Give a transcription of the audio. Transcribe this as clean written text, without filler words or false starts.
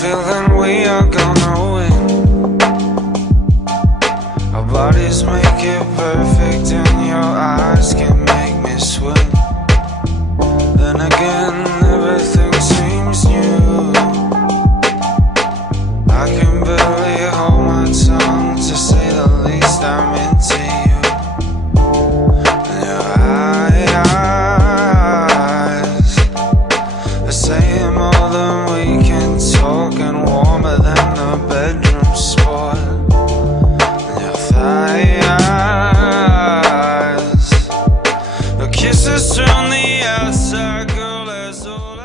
feeling we are gonna win. Our bodies make it perfect and your eyes can make me swim. Then again, everything seems new. I can barely hold my tongue, to say the least. I'm into you. And your eyes are saying more than we can talk, and warmer than the bedroom sport. And your thighs, the kisses from the outside, girl, as all